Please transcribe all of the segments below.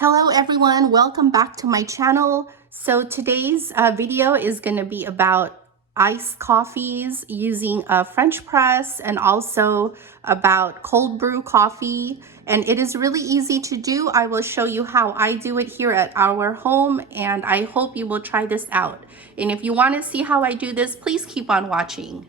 Hello everyone, welcome back to my channel. So today's video is going to be about iced coffees using a French press and also about cold brew coffee. And it is really easy to do. I will show you how I do it here at our home, and I hope you will try this out. And if you want to see how I do this, please keep on watching.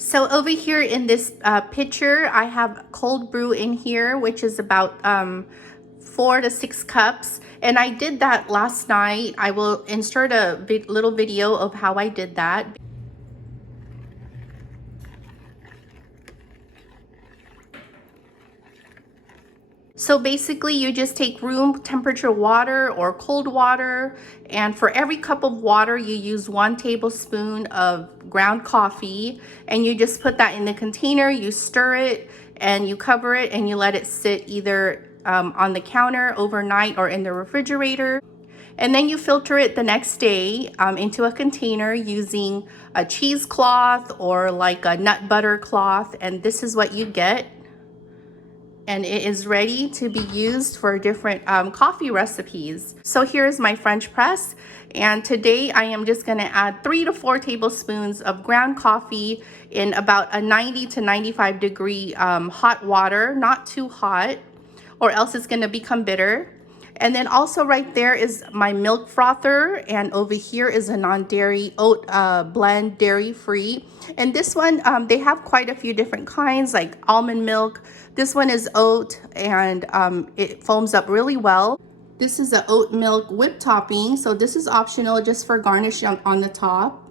So over here in this picture, I have cold brew in here, which is about 4 to 6 cups. And I did that last night. I will insert a little video of how I did that. So basically you just take room temperature water or cold water, and for every cup of water you use 1 tablespoon of ground coffee, and you just put that in the container, you stir it and you cover it and you let it sit either on the counter overnight or in the refrigerator. And then you filter it the next day into a container using a cheesecloth or like a nut butter cloth, and this is what you get. And it is ready to be used for different coffee recipes. So here's my French press, and today I am just going to add 3 to 4 tablespoons of ground coffee in about a 90 to 95 degree hot water, not too hot, or else it's going to become bitter. And then also right there is my milk frother, and over here is a non-dairy oat blend, dairy free. And this one, they have quite a few different kinds, like almond milk. This one is oat, and it foams up really well. This is a oat milk whipped topping, so this is optional just for garnish on the top.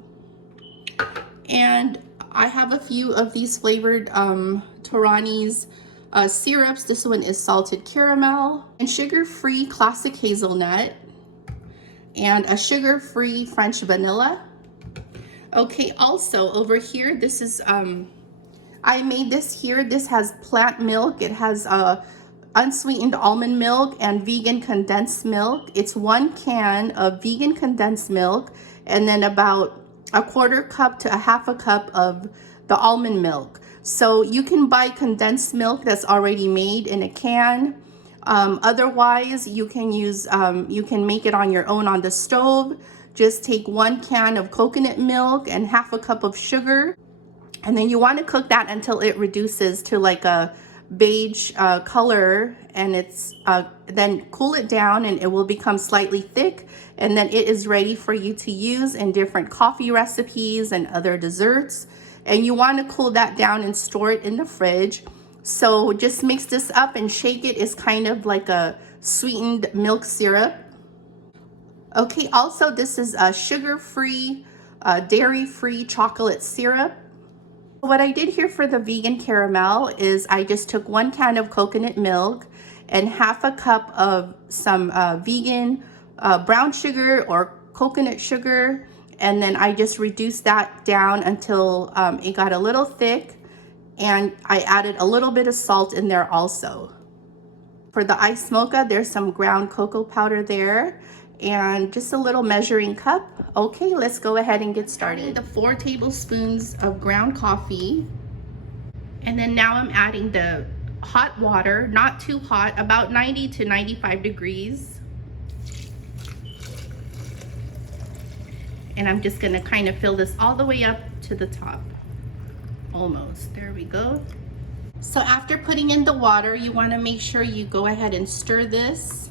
And I have a few of these flavored Torani's syrups. This one is salted caramel and sugar-free classic hazelnut and a sugar-free French vanilla. Okay, also over here, this is I made this here. This has plant milk. It has unsweetened almond milk and vegan condensed milk. It's 1 can of vegan condensed milk and then about a 1/4 cup to a 1/2 cup of the almond milk. So you can buy condensed milk that's already made in a can. Otherwise, you can use, you can make it on your own on the stove. Just take 1 can of coconut milk and 1/2 cup of sugar. And then you want to cook that until it reduces to like a beige color, and it's then cool it down and it will become slightly thick, and then it is ready for you to use in different coffee recipes and other desserts. And you want to cool that down and store it in the fridge. So just mix this up and shake it. It's kind of like a sweetened milk syrup. Okay, also this is a sugar-free, dairy-free chocolate syrup. What I did here for the vegan caramel is I just took 1 can of coconut milk and 1/2 cup of some vegan brown sugar or coconut sugar, and then I just reduced that down until it got a little thick, and I added a little bit of salt in there also. For the iced mocha, there's some ground cocoa powder there and just a little measuring cup. Okay, let's go ahead and get started. The 4 tablespoons of ground coffee, and then now I'm adding the hot water, not too hot, about 90 to 95 degrees. And I'm just gonna kind of fill this all the way up to the top. Almost, there we go. So after putting in the water, you wanna make sure you go ahead and stir this,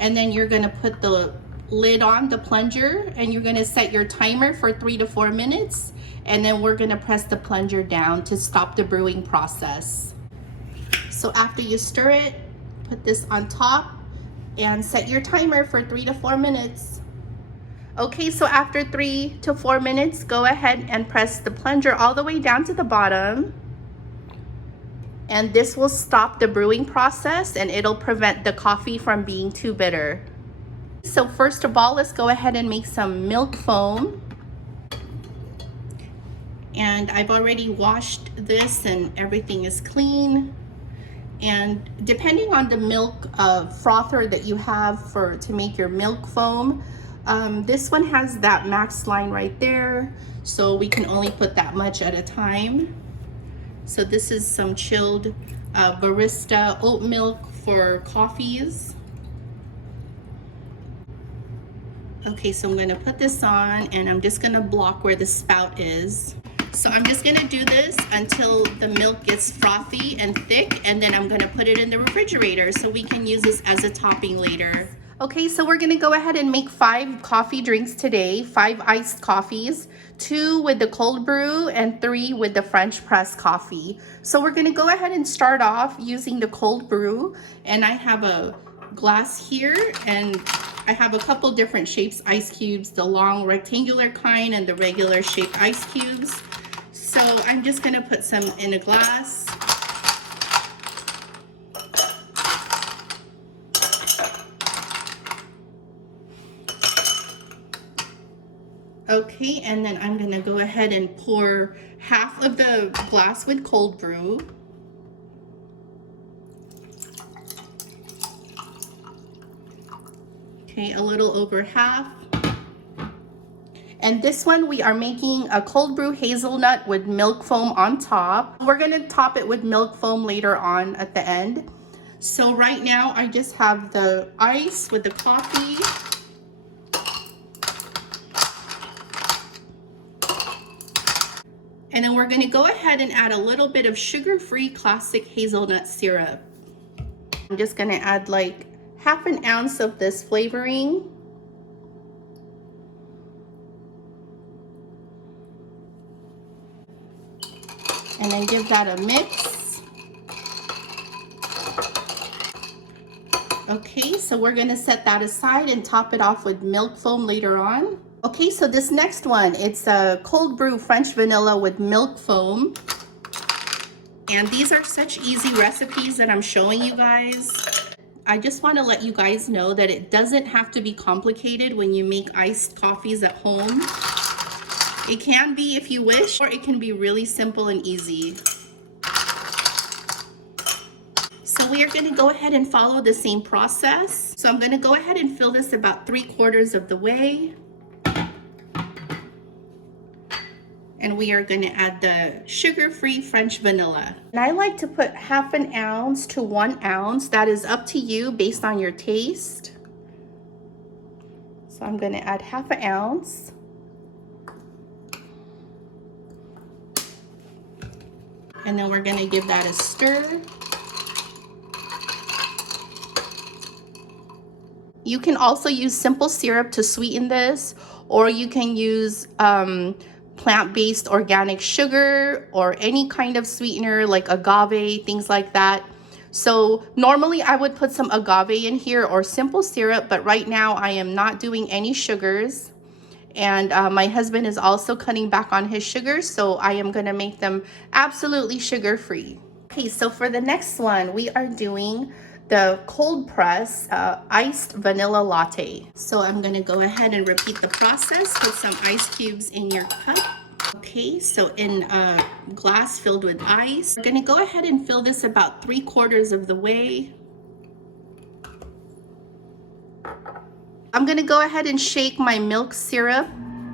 and then you're gonna put the lid on the plunger, and you're going to set your timer for 3 to 4 minutes, and then we're going to press the plunger down to stop the brewing process. So after you stir it, put this on top and set your timer for 3 to 4 minutes. Okay, so after 3 to 4 minutes, go ahead and press the plunger all the way down to the bottom, and this will stop the brewing process and it'll prevent the coffee from being too bitter. So first of all, let's go ahead and make some milk foam. And I've already washed this and everything is clean. And depending on the milk frother that you have to make your milk foam, this one has that max line right there. So we can only put that much at a time. So this is some chilled barista oat milk for coffees. Okay, so I'm gonna put this on and I'm just gonna block where the spout is. So I'm just gonna do this until the milk gets frothy and thick, and then I'm gonna put it in the refrigerator so we can use this as a topping later. Okay, so we're gonna go ahead and make 5 coffee drinks today, 5 iced coffees, 2 with the cold brew and 3 with the French press coffee. So we're gonna go ahead and start off using the cold brew, and I have a glass here, and I have a couple different shapes ice cubes, the long rectangular kind and the regular shaped ice cubes. So I'm just gonna put some in a glass. Okay, and then I'm gonna go ahead and pour half of the glass with cold brew. Okay, a little over half. And this one we are making a cold brew hazelnut with milk foam on top. We're gonna top it with milk foam later on at the end. So right now I just have the ice with the coffee. And then we're gonna go ahead and add a little bit of sugar-free classic hazelnut syrup. I'm just gonna add like half an ounce of this flavoring. And then give that a mix. Okay, so we're gonna set that aside and top it off with milk foam later on. Okay, so this next one, it's a cold brew French vanilla with milk foam. And these are such easy recipes that I'm showing you guys. I just want to let you guys know that it doesn't have to be complicated when you make iced coffees at home. It can be if you wish, or it can be really simple and easy. So we are going to go ahead and follow the same process. So I'm going to go ahead and fill this about 3/4 of the way. And we are going to add the sugar-free French vanilla. And I like to put half an ounce to 1 ounce. That is up to you based on your taste. So I'm going to add half an ounce. And then we're going to give that a stir. You can also use simple syrup to sweeten this, or you can use plant-based organic sugar or any kind of sweetener like agave, things like that. So normally I would put some agave in here or simple syrup, but right now I am not doing any sugars. And my husband is also cutting back on his sugars, so I am gonna make them absolutely sugar-free. Okay, so for the next one, we are doing the cold press iced vanilla latte. So I'm gonna go ahead and repeat the process. Put some ice cubes in your cup. Okay, so in a glass filled with ice, we're gonna go ahead and fill this about 3/4 of the way. I'm gonna go ahead and shake my milk syrup.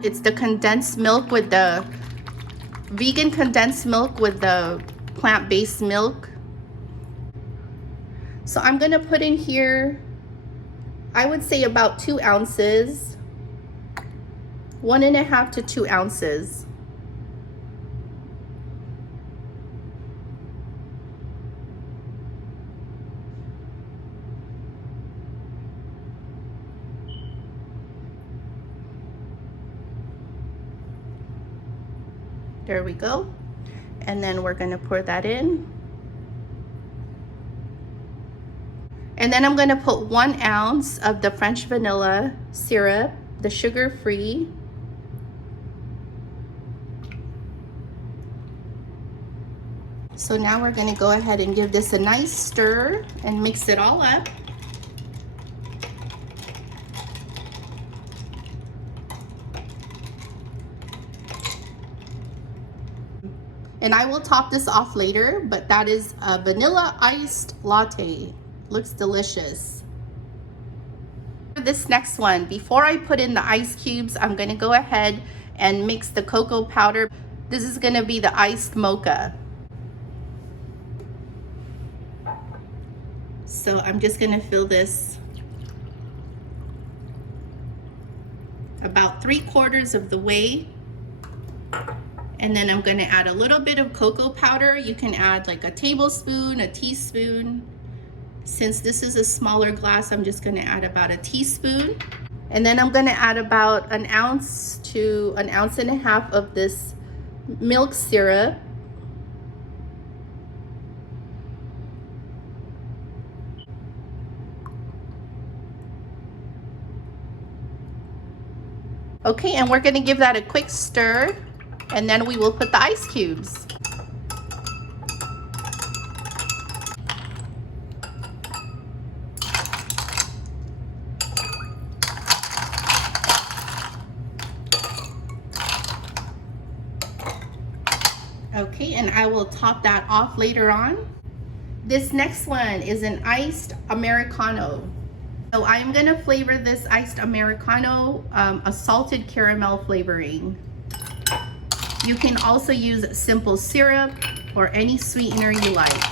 It's the condensed milk with the vegan condensed milk with the plant-based milk. So I'm gonna put in here, I would say about 2 ounces, 1.5 to 2 ounces. There we go. And then we're gonna pour that in. And then I'm gonna put 1 ounce of the French vanilla syrup, the sugar-free. So now we're gonna go ahead and give this a nice stir and mix it all up. And I will top this off later, but that is a vanilla iced latte. Looks delicious. For this next one, before I put in the ice cubes, I'm gonna go ahead and mix the cocoa powder. This is gonna be the iced mocha. So I'm just gonna fill this about 3/4 of the way. And then I'm gonna add a little bit of cocoa powder. You can add like a tablespoon, a teaspoon. Since this is a smaller glass, I'm just gonna add about a teaspoon. And then I'm gonna add about 1 ounce to 1.5 ounces of this milk syrup. Okay, and we're gonna give that a quick stir, and then we will put the ice cubes. Okay, and I will top that off later on. This next one is an iced Americano. So I'm gonna flavor this iced Americano a salted caramel flavoring. You can also use simple syrup or any sweetener you like.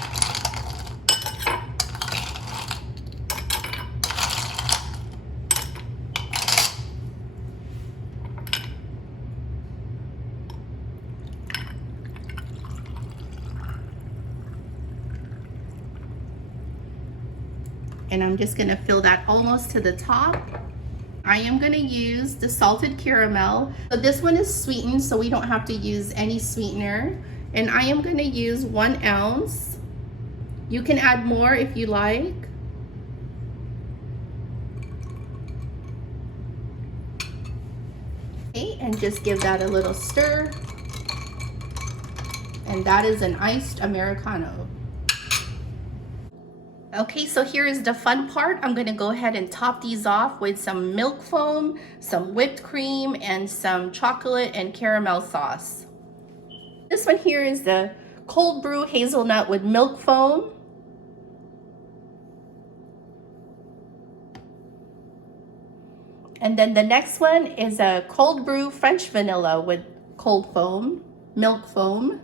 And I'm just gonna fill that almost to the top. I am gonna use the salted caramel. So this one is sweetened, so we don't have to use any sweetener. And I am gonna use 1 ounce. You can add more if you like. Okay, and just give that a little stir. And that is an iced Americano. Okay, so here is the fun part. I'm gonna go ahead and top these off with some milk foam, some whipped cream, and some chocolate and caramel sauce. This one here is the cold brew hazelnut with milk foam. And then the next one is a cold brew French vanilla with cold foam, milk foam.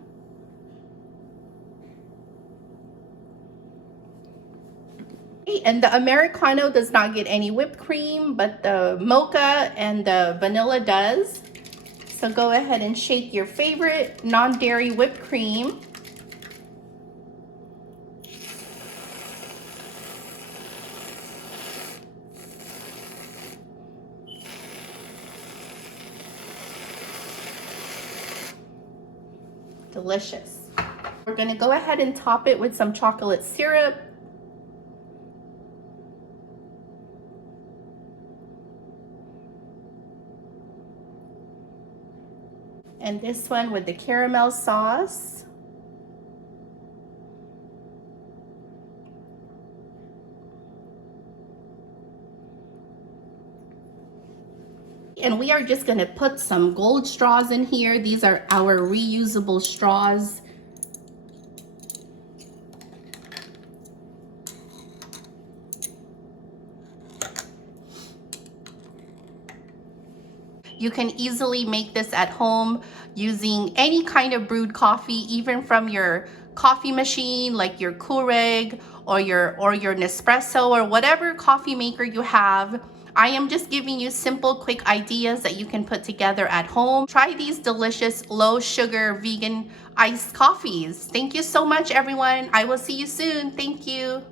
And the Americano does not get any whipped cream, but the Mocha and the vanilla does. So go ahead and shake your favorite non-dairy whipped cream. Delicious. We're gonna go ahead and top it with some chocolate syrup. And this one with the caramel sauce. And we are just gonna put some gold straws in here. These are our reusable straws. You can easily make this at home using any kind of brewed coffee, even from your coffee machine, like your Keurig or your Nespresso or whatever coffee maker you have. I am just giving you simple, quick ideas that you can put together at home. Try these delicious, low sugar, vegan iced coffees. Thank you so much, everyone. I will see you soon. Thank you.